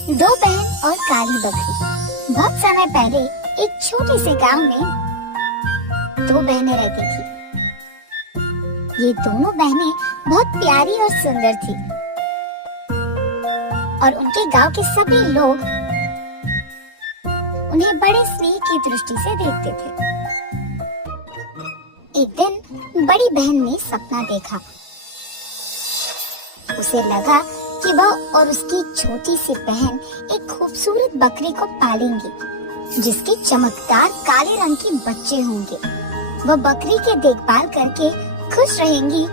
दो बहन और काली बकरी। बहुत समय पहले एक छोटे से गांव में दो बहनें रहती थी। ये दोनों बहनें बहुत प्यारी और सुंदर थी और उनके गांव के सभी लोग उन्हें बड़े स्नेह की दृष्टि से देखते थे। एक दिन बड़ी बहन ने सपना देखा। उसे लगा कि वह और उसकी छोटी सी बहन एक खूबसूरत बकरी को पालेंगी जिसके चमकदार काले रंग के बच्चे होंगे। वह बकरी के देखभाल करके खुश रहेंगी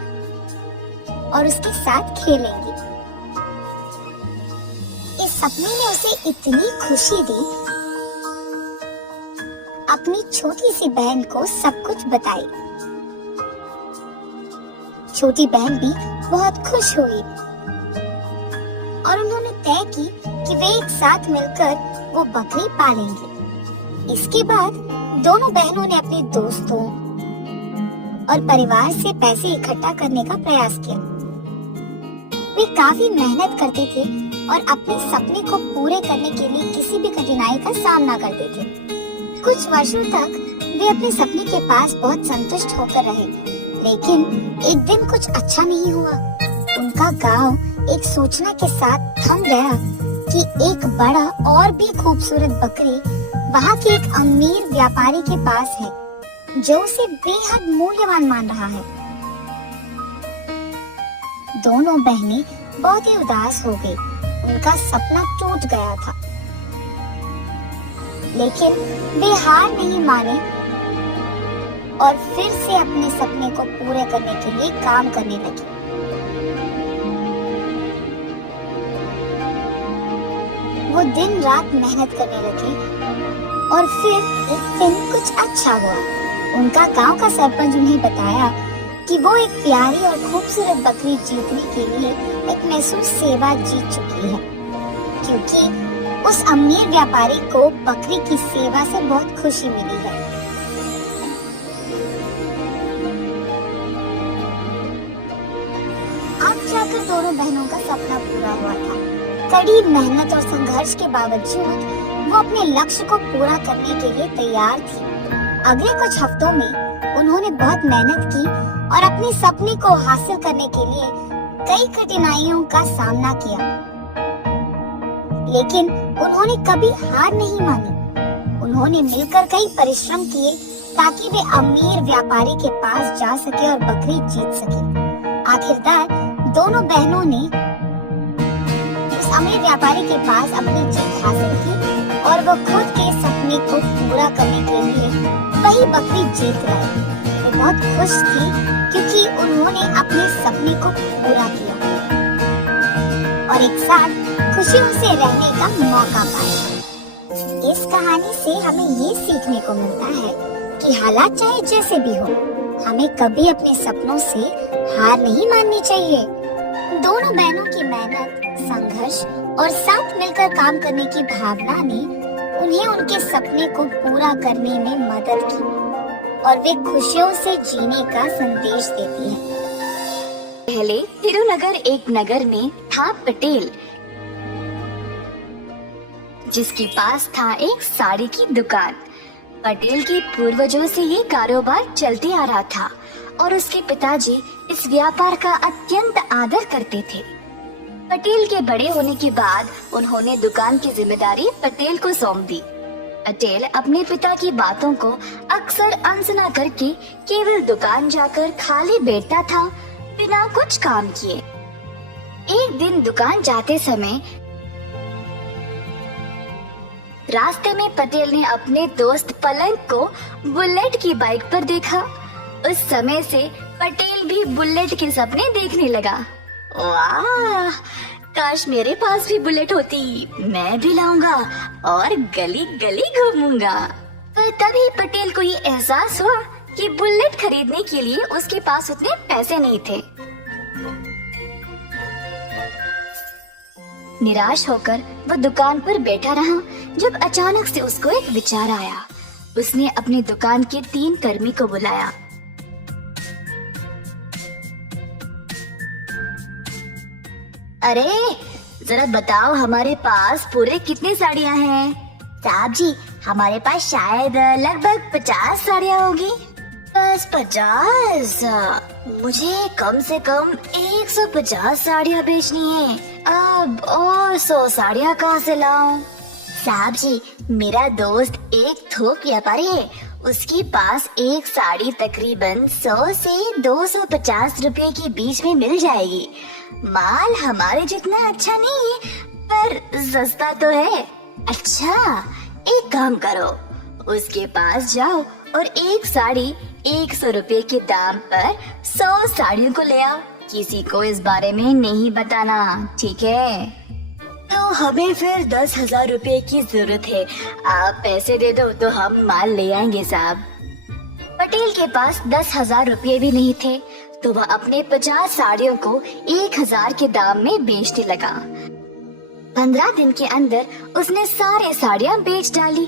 और उसके साथ खेलेंगी। इस सपने ने उसे इतनी खुशी दी, अपनी छोटी सी बहन को सब कुछ बताई। छोटी बहन भी बहुत खुश हुई और उन्होंने तय की कि वे एक साथ मिलकर वो बकरी पालेंगे। इसके बाद दोनों बहनों ने अपने दोस्तों और परिवार से पैसे इकट्ठा करने का प्रयास किया। वे काफी मेहनत करते थे और अपने सपने को पूरे करने के लिए किसी भी कठिनाई का सामना करते थे। कुछ वर्षों तक वे अपने सपने के पास बहुत संतुष्ट होकर रहे, लेकिन एक दिन कुछ अच्छा नहीं हुआ। उनका गांव एक सूचना के साथ थम गया कि एक बड़ा और भी खूबसूरत बकरी वहां के एक अमीर व्यापारी के पास है जो उसे बेहद मूल्यवान मान रहा है। दोनों बहनें बहुत ही उदास हो गई। उनका सपना टूट गया था, लेकिन वे हार नहीं माने और फिर से अपने सपने को पूरे करने के लिए काम करने लगी। वो दिन रात मेहनत करने लगी और फिर एक दिन कुछ अच्छा हुआ। उनका गांव का सरपंच उन्हें बताया कि वो एक प्यारी और खूबसूरत बकरी जीतने के लिए एक महसूस सेवा जीत चुकी है, क्योंकि उस अमीर व्यापारी को बकरी की सेवा से बहुत खुशी मिली है। अब जाकर दोनों बहनों का सपना पूरा हुआ था। कड़ी मेहनत और संघर्ष के बावजूद वो अपने लक्ष्य को पूरा करने के लिए तैयार थी। अगले कुछ हफ्तों में उन्होंने बहुत मेहनत की और अपने सपने को हासिल करने के लिए कई कठिनाइयों का सामना किया, लेकिन उन्होंने कभी हार नहीं मानी। उन्होंने मिलकर कई परिश्रम किए ताकि वे अमीर व्यापारी के पास जा सके और बकरी जीत सके। आखिरकार दोनों बहनों ने उस अमीर व्यापारी के पास अपनी जीत हासिल की और वो खुद के सपने को पूरा करने के लिए वही बकरी जीत गए। वे बहुत खुश थी क्योंकि उन्होंने अपने सपने को पूरा किया और एक साथ खुशियों से रहने का मौका पाया। इस कहानी से हमें ये सीखने को मिलता है कि हालात चाहे जैसे भी हो, हमें कभी अपने सपनों से हार नहीं माननी चाहिए। दोनों बहनों की मेहनत, संघर्ष और साथ मिलकर काम करने की भावना ने उन्हें उनके सपने को पूरा करने में मदद की और वे खुशियों से जीने का संदेश देती है। पहले तिरुनगर एक नगर में था पटेल, जिसके पास था एक साड़ी की दुकान। पटेल के पूर्वजों से ये कारोबार चलते आ रहा था और उसके पिताजी इस व्यापार का अत्यंत आदर करते थे। पटेल के बड़े होने के बाद उन्होंने दुकान की जिम्मेदारी पटेल को सौंप दी। पटेल अपने पिता की बातों को अक्सर अनसुना करके केवल दुकान जाकर खाली बैठता था, बिना कुछ काम किए। एक दिन दुकान जाते समय रास्ते में पटेल ने अपने दोस्त पलंग को बुलेट की बाइक पर देखा। उस समय से पटेल भी बुलेट के सपने देखने लगा। वाह, काश मेरे पास भी बुलेट होती, मैं भी लाऊंगा और गली गली घूमूंगा। पर तभी पटेल को ये एहसास हुआ कि बुलेट खरीदने के लिए उसके पास उतने पैसे नहीं थे। निराश होकर वो दुकान पर बैठा रहा जब अचानक से उसको एक विचार आया। उसने अपनी दुकान के 3 कर्मी को बुलाया। अरे जरा बताओ हमारे पास पूरे कितनी साड़ियाँ हैं? साहब जी, हमारे पास शायद लगभग 50 साड़ियाँ होगी। बस 50? मुझे कम से कम 150 साड़ियाँ बेचनी है। अब और 100 साड़ियाँ कहाँ से लाऊं? साहब जी, मेरा दोस्त एक थोक व्यापारी है। उसके पास एक साड़ी तकरीबन 100 से 250 रुपए के बीच में मिल जाएगी। माल हमारे जितना अच्छा नहीं है, पर सस्ता तो है। अच्छा, एक काम करो, उसके पास जाओ और एक साड़ी 100 रुपए के दाम पर 100 साड़ियों को ले आओ। किसी को इस बारे में नहीं बताना, ठीक है? तो हमें फिर 10,000 रुपए की जरूरत है। आप पैसे दे दो तो हम माल ले आएंगे साहब। पटेल के पास 10,000 रुपए भी नहीं थे, तो वह अपने 50 साड़ियों को 1,000 के दाम में बेचने लगा। 15 दिन के अंदर उसने सारे साड़ियाँ बेच डाली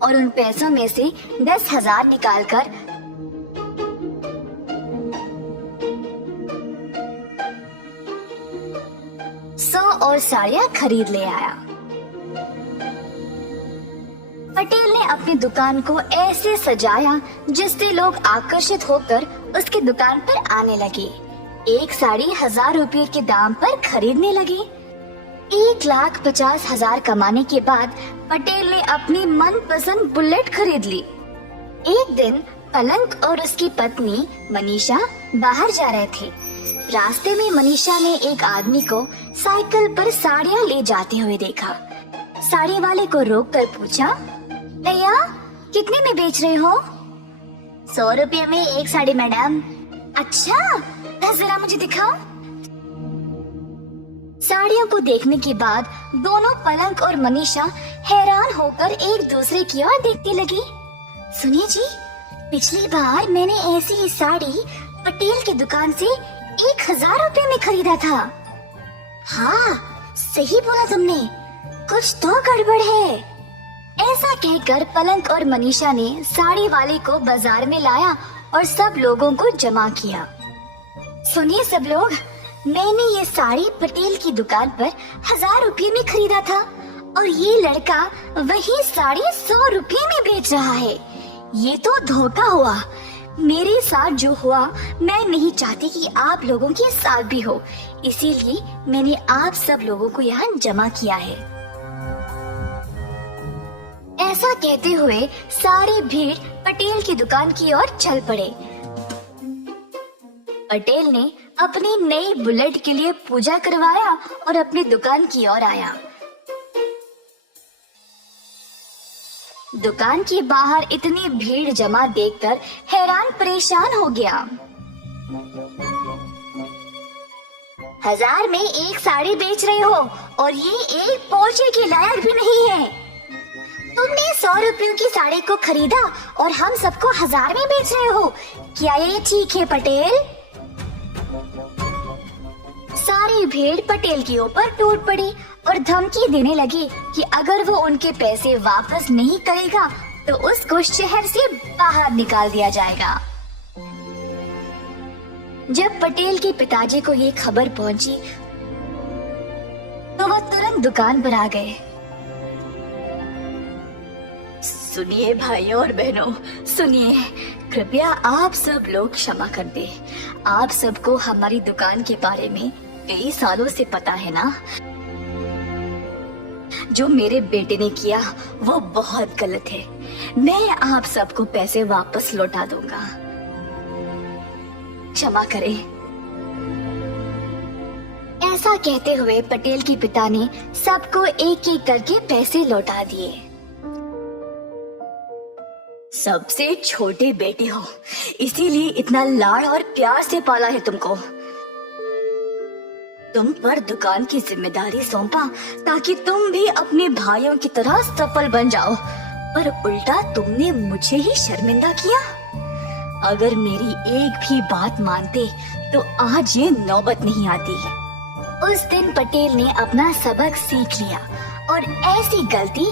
और उन पैसों में से 10,000 निकालकर 100 और साड़ियाँ खरीद ले आया। पटेल ने अपनी दुकान को ऐसे सजाया जिससे लोग आकर्षित होकर उसकी दुकान पर आने लगे। एक साड़ी 1,000 रुपए के दाम पर खरीदने लगे। 1,50,000 कमाने के बाद पटेल ने अपनी मनपसंद बुलेट खरीद ली। एक दिन पलंग और उसकी पत्नी मनीषा बाहर जा रहे थे। रास्ते में मनीषा ने एक आदमी को साइकिल पर साड़ियाँ ले जाते हुए देखा। साड़ी वाले को रोक कर पूछा, भैया कितने में बेच रहे हो? 100 रुपए में एक साड़ी मैडम। अच्छा, जरा मुझे दिखाओ। साड़ियों को देखने के बाद दोनों पलंग और मनीषा हैरान होकर एक दूसरे की ओर देखने लगी। सुनिए जी, पिछली बार मैंने ऐसी ही साड़ी पटेल की दुकान से 1,000 रुपए में खरीदा था। हाँ, सही बोला तुमने, कुछ तो गड़बड़ है। ऐसा कहकर पलंग और मनीषा ने साड़ी वाले को बाजार में लाया और सब लोगों को जमा किया। सुनिए सब लोग, मैंने ये साड़ी पटेल की दुकान पर 1,000 रुपए में खरीदा था और ये लड़का वही साड़ी 100 रुपए में बेच रहा है। ये तो धोखा हुआ। मेरे साथ जो हुआ, मैं नहीं चाहती कि आप लोगों के साथ भी हो, इसीलिए मैंने आप सब लोगों को यहाँ जमा किया है। ऐसा कहते हुए सारी भीड़ पटेल की दुकान की ओर चल पड़े। पटेल ने अपनी नई बुलेट के लिए पूजा करवाया और अपनी दुकान की ओर आया। दुकान के बाहर इतनी भीड़ जमा देखकर हैरान परेशान हो गया। 1,000 में एक साड़ी बेच रहे हो और ये एक पोछे के लायक भी नहीं है। तुमने 100 रुपयों की साड़ी को खरीदा और हम सबको 1,000 में बेच रहे हो। क्या ये ठीक है पटेल? सारी भीड़ पटेल के ऊपर टूट पड़ी और धमकी देने लगी कि अगर वो उनके पैसे वापस नहीं करेगा तो उसको शहर से बाहर निकाल दिया जाएगा। जब पटेल के पिताजी को ये खबर पहुंची तो वह तुरंत दुकान पर आ गए। सुनिए भाइयों और बहनों, सुनिए, कृपया आप सब लोग क्षमा कर दे। आप सबको हमारी दुकान के बारे में कई सालों से पता है ना। जो मेरे बेटे ने किया वो बहुत गलत है। मैं आप सबको पैसे वापस लौटा दूंगा, क्षमा करें। ऐसा कहते हुए पटेल के पिता ने सबको एक एक करके पैसे लौटा दिए। सबसे छोटे बेटे हो, इसीलिए इतना लाड़ और प्यार से पाला है तुमको। तुम पर दुकान की जिम्मेदारी सौंपा ताकि तुम भी अपने भाइयों की तरह सफल बन जाओ, पर उल्टा तुमने मुझे ही शर्मिंदा किया। अगर मेरी एक भी बात मानते तो आज ये नौबत नहीं आती। उस दिन पटेल ने अपना सबक सीख लिया और ऐसी गलती।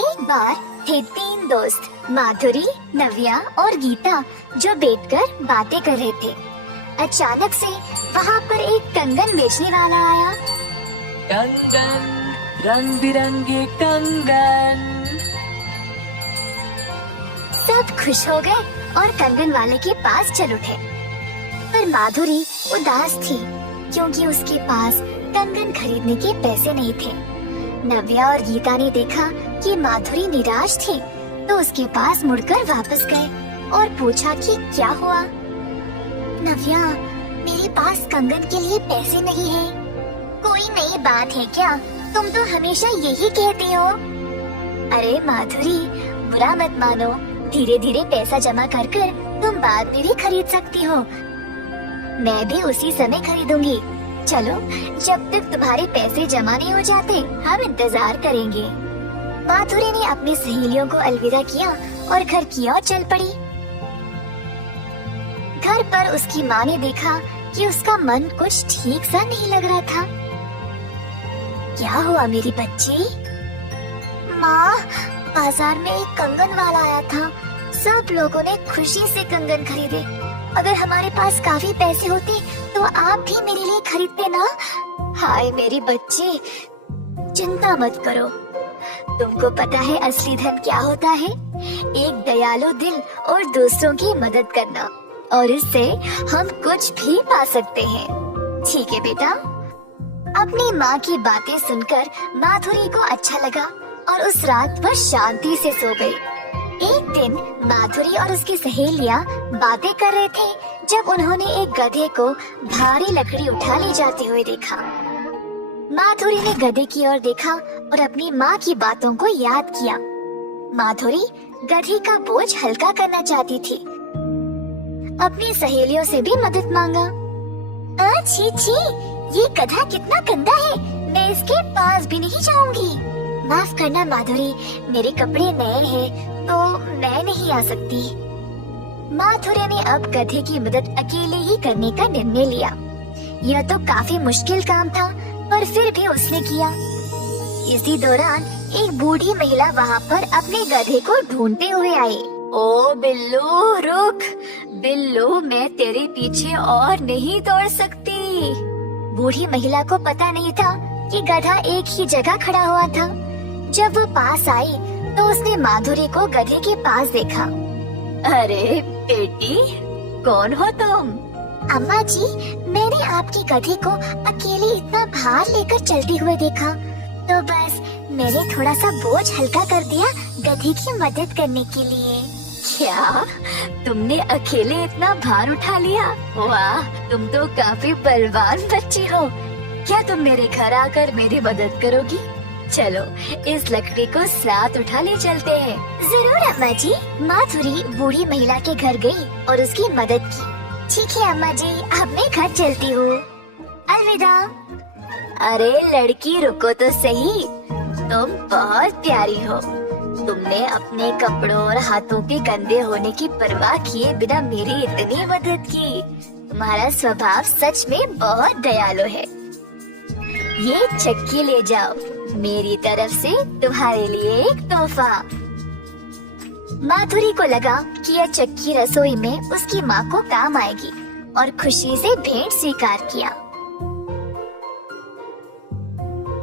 एक बार थे 3 दोस्त, माधुरी, नव्या और गीता, जो बैठकर बातें कर रहे थे। अचानक से वहाँ पर एक कंगन बेचने वाला आया। कंगन, रंग बिरंगे कंगन। सब खुश हो गए और कंगन वाले के पास चल उठे। पर माधुरी उदास थी क्योंकि उसके पास कंगन खरीदने के पैसे नहीं थे। नव्या और गीता ने देखा कि माधुरी निराश थी तो उसके पास मुड़कर वापस गए और पूछा कि क्या हुआ। नव्या, मेरे पास कंगन के लिए पैसे नहीं है। कोई नई बात है क्या? तुम तो हमेशा यही कहती हो। अरे माधुरी, बुरा मत मानो, धीरे धीरे पैसा जमा कर कर तुम बाद में भी खरीद सकती हो। मैं भी उसी समय खरीदूंगी। चलो, जब तक तुम्हारे पैसे जमा नहीं हो जाते हम इंतजार करेंगे। माधुरी ने अपनी सहेलियों को अलविदा किया और घर की ओर चल पड़ी। घर पर उसकी माँ ने देखा कि उसका मन कुछ ठीक सा नहीं लग रहा था। क्या हुआ मेरी बच्ची? माँ, बाजार में एक कंगन वाला आया था। सब लोगों ने खुशी से कंगन खरीदे। अगर हमारे पास काफी पैसे होते तो आप भी मेरे लिए खरीदते ना। हाय मेरी बच्ची, चिंता मत करो। तुमको पता है असली धन क्या होता है? एक दयालु दिल और दूसरों की मदद करना, और इससे हम कुछ भी पा सकते हैं। ठीक है बेटा। अपनी माँ की बातें सुनकर माधुरी को अच्छा लगा और उस रात वह शांति से सो गई। एक दिन माधुरी और उसकी सहेलियां बातें कर रहे थे जब उन्होंने एक गधे को भारी लकड़ी उठा ले जाते हुए देखा। माधुरी ने गधे की ओर देखा और अपनी माँ की बातों को याद किया। माधुरी गधे का बोझ हल्का करना चाहती थी। अपनी सहेलियों से भी मदद मांगा। छी छी, ये गधा कितना गंदा है, मैं इसके पास भी नहीं जाऊंगी। माफ करना माधुरी, मेरे कपड़े नए हैं तो मैं नहीं आ सकती। माधुरी ने अब गधे की मदद अकेले ही करने का निर्णय लिया। यह तो काफी मुश्किल काम था, पर फिर भी उसने किया। इसी दौरान एक बूढ़ी महिला वहाँ पर अपने गधे को ढूंढते हुए आई। ओ बिल्लू, रुक। बिल्लू, मैं तेरे पीछे और नहीं दौड़ सकती। बूढ़ी महिला को पता नहीं था कि गधा एक ही जगह खड़ा हुआ था। जब वो पास आई तो उसने माधुरी को गधे के पास देखा। अरे बेटी, कौन हो तुम? अम्मा जी, मैंने आपकी गधे को अकेले इतना भार लेकर चलते हुए देखा तो बस मैंने थोड़ा सा बोझ हल्का कर दिया गधे की मदद करने के लिए। क्या तुमने अकेले इतना भार उठा लिया? वाह, तुम तो काफी बलवान बच्ची हो। क्या तुम मेरे घर आकर मेरी मदद करोगी? चलो, इस लकड़ी को साथ उठा ले चलते हैं। जरूर अम्मा जी। माधुरी बूढ़ी महिला के घर गई और उसकी मदद की। ठीक है अम्मा जी, अब मैं घर चलती हूँ। अलविदा। अरे लड़की, रुको तो सही, तुम बहुत प्यारी हो। तुमने अपने कपड़ों और हाथों के गंदे होने की परवाह किए बिना मेरी इतनी मदद की। तुम्हारा स्वभाव सच में बहुत दयालु है। ये चक्की ले जाओ, मेरी तरफ से तुम्हारे लिए एक तोहफा। माधुरी को लगा कि यह चक्की रसोई में उसकी माँ को काम आएगी और खुशी से भेंट स्वीकार किया।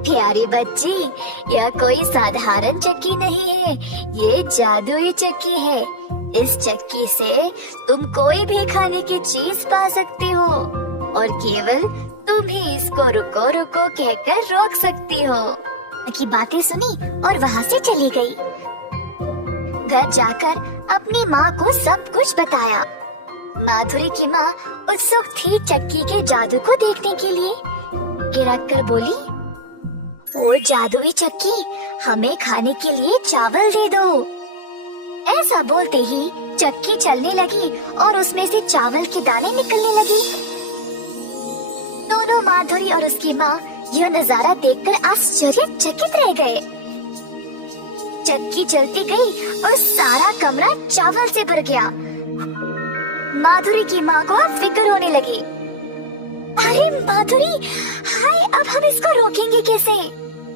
प्यारी बच्ची, यह कोई साधारण चक्की नहीं है, ये जादुई चक्की है। इस चक्की से तुम कोई भी खाने की चीज पा सकती हो और केवल तुम ही इसको रुको रुको कहकर रोक सकती हो। की बातें सुनी और वहाँ से चली गई। घर जाकर अपनी माँ को सब कुछ बताया। माधुरी की माँ उत्सुक थी चक्की के जादू को देखने के लिए। गिरक कर बोली, ओ जादुई चक्की, हमें खाने के लिए चावल दे दो। ऐसा बोलते ही चक्की चलने लगी और उसमें से चावल के दाने निकलने लगे। दोनों माधुरी और उसकी माँ यह नजारा देखकर आश्चर्यचकित रह गए। चक्की चलती गई और सारा कमरा चावल से भर गया। माधुरी की माँ को अब फिक्र होने लगी। अरे माधुरी, हाय, अब हम इसको रोकेंगे कैसे?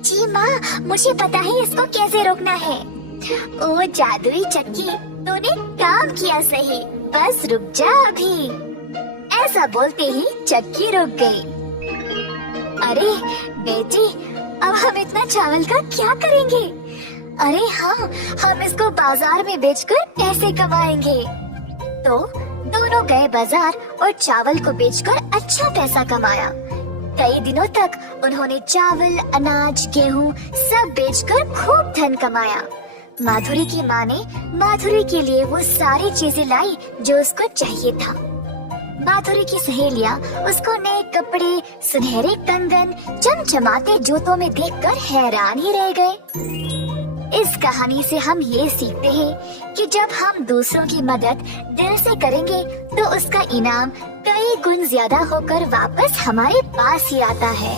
जी माँ, मुझे पता है इसको कैसे रोकना है। ओ जादुई चक्की, तूने काम किया सही, बस रुक जा अभी। ऐसा बोलते ही चक्की रुक गई। अरे बेटी, अब हम इतना चावल का क्या करेंगे? अरे हाँ, हम इसको बाजार में बेचकर पैसे कमाएंगे। तो दोनों गए बाजार और चावल को बेचकर अच्छा पैसा कमाया। कई दिनों तक उन्होंने चावल, अनाज, गेहूं सब बेचकर खूब धन कमाया। माधुरी की माँ ने माधुरी के लिए वो सारी चीजें लाई जो उसको चाहिए था। माधुरी की सहेलियां उसको नए कपड़े, सुनहरे कंगन, चमचमाते जूतों में देखकर हैरान ही रह गए। इस कहानी से हम ये सीखते हैं कि जब हम दूसरों की मदद दिल से करेंगे तो उसका इनाम कई गुण ज्यादा होकर वापस हमारे पास ही आता है।